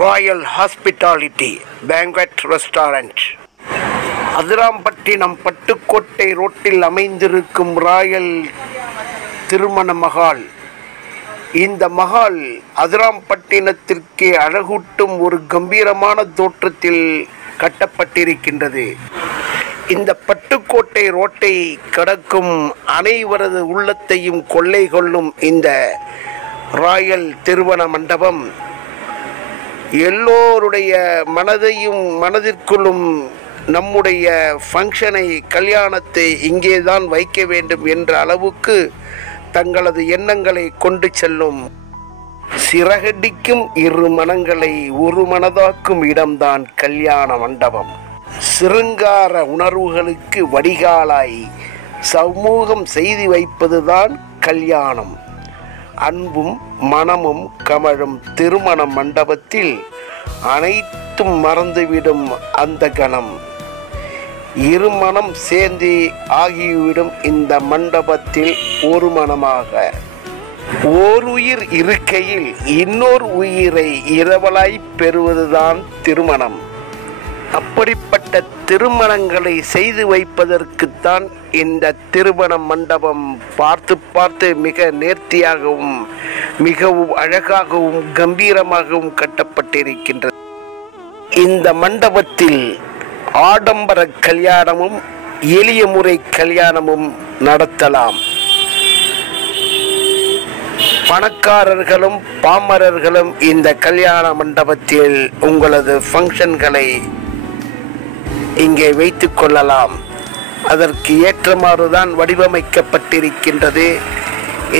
Royal hospitality banquet restaurant. Adirampattinam Pattukkottai ரோட்டில் அமைந்திருக்கும் Royal திருமண மஹால். இந்த மஹால் அதிராம்பட்டினத்திற்கே அழகூட்டும் ஒரு கம்பீரமான தோற்றத்தில் கட்டப்பட்டிருக்கின்றது. இந்த பட்டுக்கோட்டை ரோட்டை கடக்கும் அனைவரது உள்ளத்தையும் கொள்ளை கொள்ளும் இந்த ராயல் திருமண மண்டபம் எல்லோருடைய மனதிற்குள்ளும் நம்முடைய ஃபங்க்ஷனை, கல்யாணத்தை இங்கேதான் வைக்க வேண்டும் என்ற அளவுக்கு தங்களது எண்ணங்களை கொண்டு செல்லும் சிறகடிக்கும் இரு மனங்களை ஒரு மனதாக்கும் இடம்தான் கல்யாண மண்டபம். சிருங்கார உணர்வுகளுக்கு வடிகாலாய் சமூகம் செய்து வைப்பதுதான் கல்யாணம். அன்பும் மனமும் கமழும் திருமண மண்டபத்தில் அனைத்தும் மறந்துவிடும் அந்த கணம். இருமனம் சேர்ந்து ஆகிவிடும் இந்த மண்டபத்தில் ஒரு மனமாக. ஓர் உயிர் இருக்கையில் இன்னொரு உயிரை இரவலாய் பெறுவதுதான் திருமணம். அப்படிப்பட்ட திருமணங்களை செய்து வைப்பதற்குத்தான் இந்த திருமண மண்டபம் பார்த்து மிக நேர்த்தியாகவும் மிகவும் அழகாகவும் கம்பீரமாகவும் கட்டப்பட்டிருக்கின்றது. இந்த மண்டபத்தில் ஆடம்பர கல்யாணமும் எளிய முறை கல்யாணமும் நடத்தலாம். பணக்காரர்களும் பாமரர்களும் இந்த கல்யாண மண்டபத்தில் உங்களது ஃபங்க்ஷன்களை இங்கே வைத்துக் கொள்ளலாம். அதற்கு ஏற்றமாறுதான் வடிவமைக்கப்பட்டிருக்கின்றது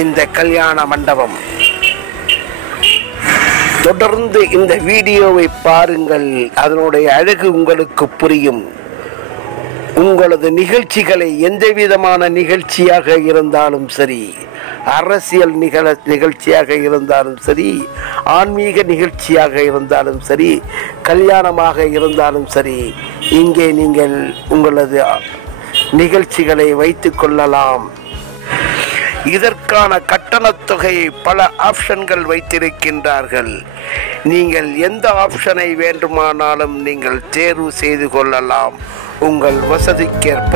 இந்த கல்யாண மண்டபம். தொடர்ந்து இந்த வீடியோவை பாருங்கள், அதனுடைய அழகு உங்களுக்கு புரியும். உங்களது நிகழ்ச்சிகளை எந்த விதமான நிகழ்ச்சியாக இருந்தாலும் சரி, அரசியல் நிகழ்ச்சியாக இருந்தாலும் சரி, ஆன்மீக நிகழ்ச்சியாக இருந்தாலும் சரி, கல்யாணமாக இருந்தாலும் சரி, இங்கே நீங்கள் உங்களது நிகழ்ச்சிகளை வைத்துக் கொள்ளலாம். இதற்கான கட்டணத் தொகை பல ஆப்ஷன்கள் வைத்திருக்கின்றார்கள். நீங்கள் எந்த ஆப்ஷனை வேண்டுமானாலும் நீங்கள் தேர்வு செய்து கொள்ளலாம் உங்கள் வசதிக்கேற்ப.